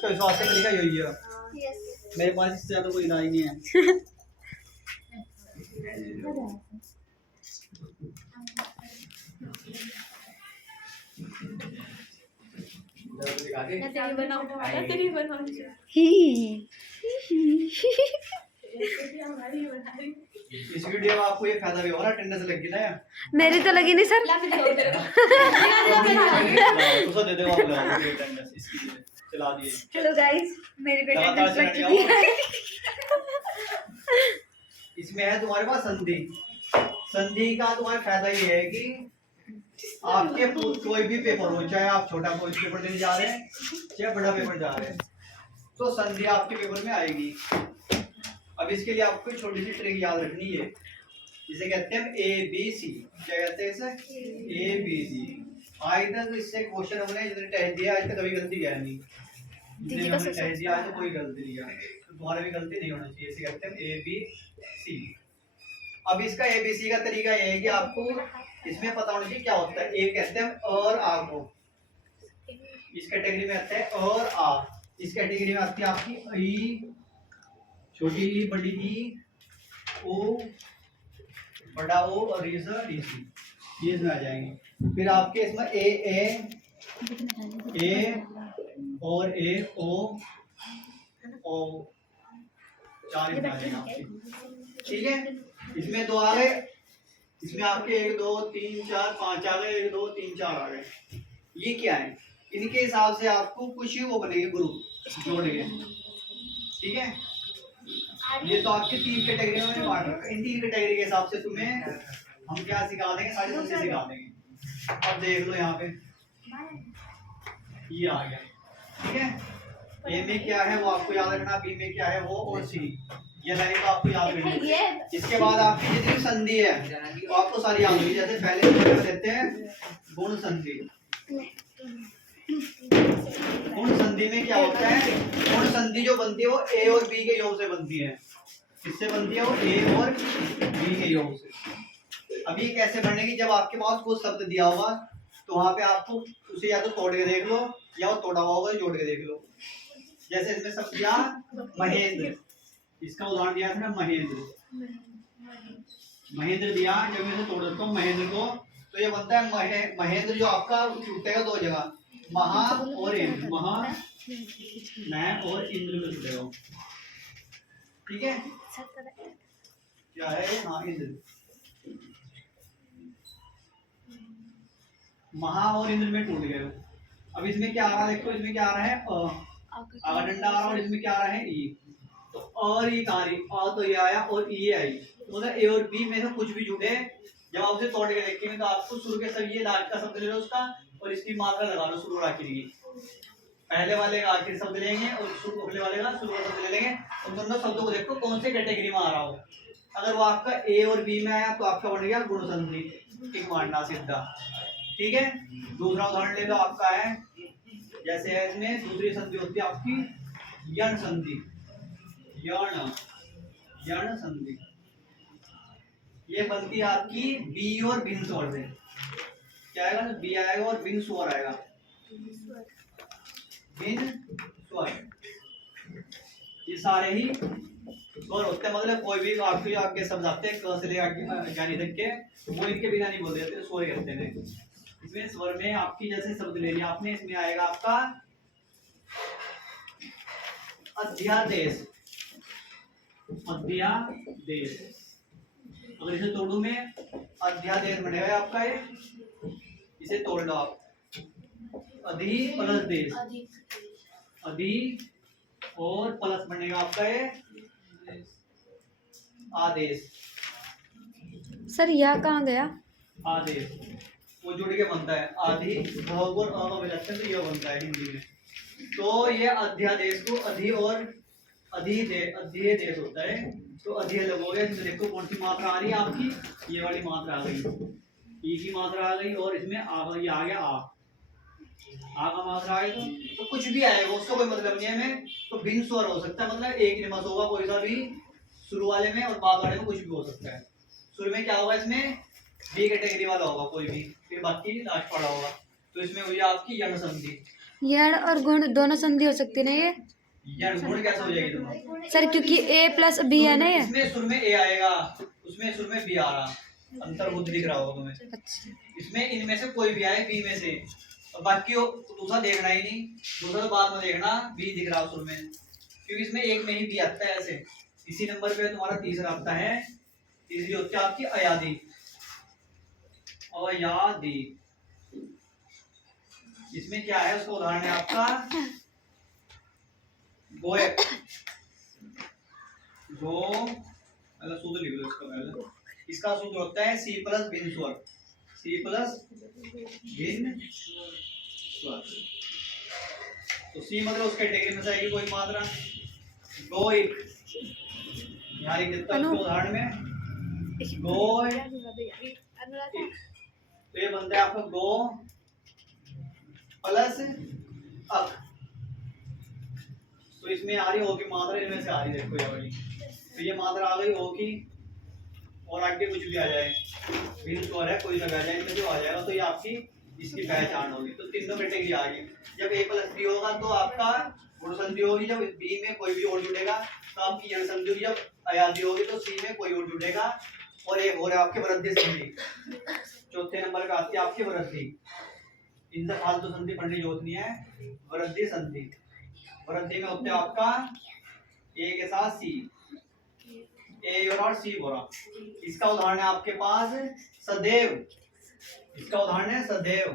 उसका विश्वास से लिखा यही है। मेरे पास इससे ज्यादा कोई इलाज नहीं है। इस वीडियो में आपको ये फायदा भी होगा ना, अटेंडेंस लग गई ना यार। मेरी तो लगी नहीं सर। तो दे दो आप लोग अटेंडेंस इसकी चला दिए। चलो गाइस मेरी भी अटेंडेंस लग चुकी है। इसमें है तुम्हारे पास संधि। संधि का तुम्हारा फायदा ये है कि आपके कोई भी पेपर हो, चाहे आप छोटा कोई पेपर देने जा रहे हैं चाहे बड़ा पेपर जा रहे हैं, तो संधि आपके पेपर में आएगी। अब इसके लिए आपको छोटी सी ट्रिक याद रखनी है, जिसे कहते हैं ABC। क्या कहते हैं इसे? ABC। आज तक इससे क्वेश्चन हमने जितने टेस्ट दिया आज तक कभी गलती किया नहीं। जितने हमने टेस्ट दिया आज तक कोई गलती नहीं किया, तो तुम्हारा भी गलती नहीं होना चाहिए। इसे कहते हैं ABC। अब इसका ABC का तरीका ये है कि आपको इसमें पता होना चाहिए क्या होता है। एक कहते हैं और आ को, इस कैटेगरी में आता है और आ। इस कैटेगरी में आती है आपकी ई, छोटी ई, बड़ी ई, ओ, बड़ा ओ और ये इसमें आ जाएंगे। फिर आपके इसमें ए और ए ओ चार इसमें आ जाएंगे आपके। ठीक है, इसमें दो आ गए, इसमें आपके 1 2 3 4 5 आ गए, 1 2 3 4 आ गए। ये क्या है? इनके हिसाब से आपको कुछ वो बनेंगे ग्रुप जोड़ेंगे। ठीक है, ये तो आपके 3 कैटेगरी में बांट रखा है। इन 3 कैटेगरी के हिसाब से तुम्हें हम क्या सिखा देंगे, सारी चीजें सिखा देंगे। अब देख लो यहाँ पे ये आ गया। ठीक है, ए में क्या है वो आपको याद रखना, बी में क्या है वो, और सी ये लाइन तो आपको याद रखनी है। इसके बाद आपकी जितनी संधि है वो आपको सारी याद होगी। जैसे पहले देते हैं गुण संधि। गुण संधि में क्या होता है? गुण संधि जो बनती है वो ए और बी के योग से बनती है। किससे बनती है वो? ए और बी के योग से। अभी कैसे बनेगी? जब आपके पास कुछ शब्द दिया होगा तो वहां पे आपको उसे या तो तोड़ के देख लो या वो तोड़ा हुआ होगा जोड़ के देख लो। जैसे इसमें शब्द दिया महेंद्र, इसका उदाहरण दिया था ना महेंद्र। महेंद्र दिया, जब मैं तोड़ देता हूँ महेंद्र को तो ये बनता है महेंद्र। जो आपका टूटेगा दो जगह, महा और इंद्र। महा मैं और इंद्र में टूटेगा। ठीक है, क्या है? हाँ इंद्र। महा और इंद्र में टूट गए। अब इसमें क्या आ रहा है? देखो इसमें क्या आ रहा है? आगा डंडा आ रहा है और इसमें क्या आ रहा है? ई। तो और ये कहां रही? आ तो ये आया और ये आई। मतलब ए और बी में से कुछ भी जुड़े, जब आप उसे तोड़ के देखेंगे तो आपको शुरू के सब ये लास्ट का शब्द ले लो उसका और इसकी मात्रा लगा लो शुरू और आखिर की। पहले वाले का आखिर शब्द लेंगे और अगले वाले का शुरू का शब्द ले लेंगे। उन दोनों शब्दों को देखो कौन से कैटेगरी में आ रहा हो। अगर वो आपका ए और बी में आया तो आपका बन गया गुण संधि, एक मानना सीधा। ठीक है, दूसरा उदाहरण ले लो आपका है, जैसे है इसमें दूसरी संधि होती है आपकी यण संधि। यण संधि ये बनती है आपकी बी और बिन स्वर से। क्या आएगा? बी आएगा और बिन स्वर आएगा। बिन स्वर, ये सारे ही स्वर होते हैं। मतलब कोई भी आपके आगे शब्द आते हैं क से लेकर जानी तक के, वो इनके बिना नहीं बोल देते, स्वर कहते हैं। इसमें स्वर में आपकी जैसे शब्द ले लिया आपने, इसमें आएगा आपका अध्यादेश। अध्यादेश, अगर इसे तोड़ू में अध्यादेश बनेगा आपका ये। इसे तोड़ लो आप, अधि प्लस देश, अधि और प्लस बनेगा आपका ये आदेश। सर यह कहाँ गया? आदेश वो जुड़ के बनता है। आदि और अ का विलक्षण तो यह बनता है हिंदी में। तो ये अध्यादेश को अधि और अध्यदेश होता है। तो अधि अलग हो गया। इसमें देखो कौन सी मात्रा आ रही है आपकी? ये वाली मात्रा आ गई, ई की मात्रा आ गई और इसमें ये आ गया आ का मात्रा आएगा। तो कुछ भी आएगा उसका कोई मतलब नहीं है। हमें तो भिन्न स्वर हो सकता है, मतलब एक निमस होगा कोई सा भी शुरू वाले में और बाद वाले में कुछ भी हो सकता है। शुरू में क्या होगा? इसमें बी कैटेगरी वाला होगा कोई भी, फिर बाकी लास्ट पड़ा होगा। तो इसमें हुई आपकी यण संधि। यण और गुण दोनों संधि हो सकती है ना ये? यार गुण कैसे हो जाएगी दोनों? सर क्योंकि ए प्लस बी है ना ये। इसमें सुर में ए आएगा, उसमें सुर में बी आ रहा, अंतर बुद्ध दिख रहा होगा तुम्हें। अच्छा इसमें इनमें से कोई भी आए बी में से, और बाकी दूसरा देखना ही नहीं, दूसरा तो बाद में देखना। बी दिख रहा सुर में, क्योंकि इसमें एक में ही बी आता है ऐसे। इसी नंबर पे तुम्हारा तीसरा आता है, तीसरी होती है आपकी अयादी। अयादी इसमें क्या है, उसका उदाहरण है आपका गोयक। गो मतलब सूत्र लिख लो इसका पहले। इसका सूत्र होता है सी प्लस भिन्न स्वर, सी प्लस भिन्न स्वर। तो सी मतलब उस कैटेगरी में से आएगी कोई मात्रा। गोइक यहाँ लिख देता हूं उसके उदाहरण में, गोइक। तो ये बनता है आपका गो प्लस अक। तो इसमें आ रही होगी मात्रा, इनमें से आ रही, देखो ये वाली। तो ये मात्रा आ गई होगी, और आगे कुछ भी आ जाए, भिन्न स्वर है कोई सा आ जाए, इनमें जो आ जाएगा तो ये आपकी इसकी पहचान होगी। तो तीनों कैटेगरी आ गई। जब ए प्लस बी होगा तो आपका गुण संधि होगी, जब बी में कोई भी और जुड़ेगा तो आपकी यण संधि होगी, जब अयादी होगी तो सी में कोई और जुड़ेगा, और एक हो रहा है आपके वृद्धि संधि। चौथे नंबर पे आती है आपकी वृद्धि। इनसे फालतू संधि पढ़ने की जरूरत नहीं है। वृद्धि संधि, वृद्धि में होते हैं आपका ए के साथ सी, ए और सी बोरा। इसका उदाहरण है आपके पास सदैव। इसका उदाहरण है सदैव।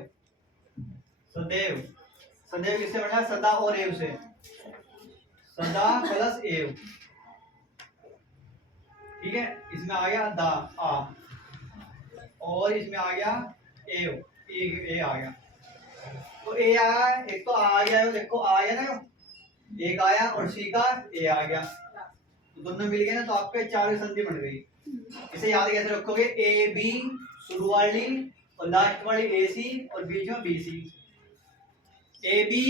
सदैव, सदैव किससे बना है? सदा और एव से। सदा प्लस एव, ठीक है। इसमें आ गया दा आ, और इसमें आ गया एव, ए आ गया। तो ए आया, एक तो आ गया, एक को आ गया ना, एक आया और सी का ए आ गया, तो दोनों मिल गए ना, तो आपके चार संधि बन गई। इसे याद कैसे रखोगे? ए बी शुरू वाली और लास्ट वाली ए सी और बीच में बी सी। ए बी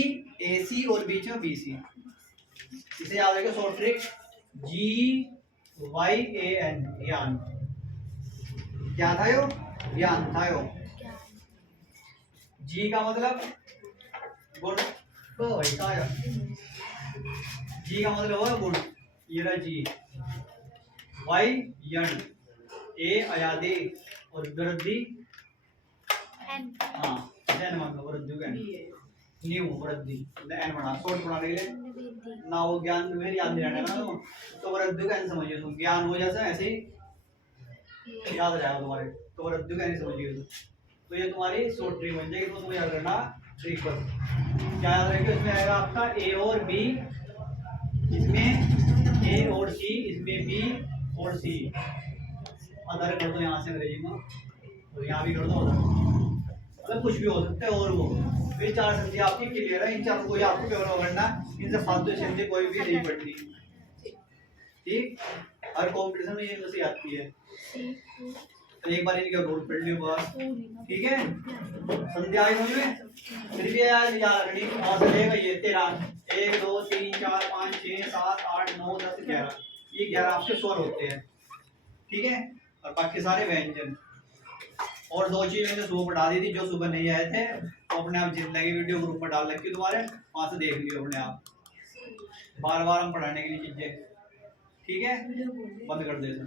ए सी और बीच में बी सी। इसे याद रखो short trick, ji Y A N, ज्ञान। क्या था यो? ज्ञान था यो। जी का मतलब गुण, तो वैसा है। जी का मतलब है गुण, ये रहा जी। वाई यण, ए अयादी और वृद्धि हाँ एन, मतलब वृद्धि का न्यू वृद्धि एन बना, शॉर्ट बनाने के लिए ना, वो ज्ञान में याद नहीं रहना ना, तो वृद्धि का एन समझिए। तो ज्ञान हो जैसा ऐसे ही याद आ जाएगा तुम्हारे, तो वृद्धि का एन समझिए। तो ये तुम्हारी शॉर्ट ट्रिक बन जाएगी, तो तुम्हें याद करना ट्रिक पर। क्या याद रखेगा? इसमें आएगा आपका ए और बी, इसमें ए और सी, इसमें बी और सी। अदर कर दो यहाँ से अंग्रेजी में, और यहाँ भी कर दो अदर, मतलब कुछ भी हो सकता है। और वो ये चार संधि आपकी क्लियर है। इन चारों को आपको पेपर में करना, इनसे फालतू संधि कोई भी नहीं पढ़नी, ठीक। हर कॉम्पिटिशन में ये से आती है, तो एक बार इनके रूल पढ़ लियो बस, ठीक है। संधि आई समझ में? फिर भी यार याद रखनी, कहाँ से लेगा ये तेरा 1 2 3 4 5 6 7 8 9 10 11, ये 11 आपके स्वर होते हैं, ठीक है। और बाकी सारे व्यंजन। और दो चीज मैंने सुबह पढ़ा दी थी, जो सुबह नहीं आए थे तो अपने आप जितने लगी वीडियो ग्रुप में डाल रखी तुम्हारे, वहां से देख लियो अपने आप। बार बार हम पढ़ाने के लिए चीजें, ठीक है। बंद कर देते।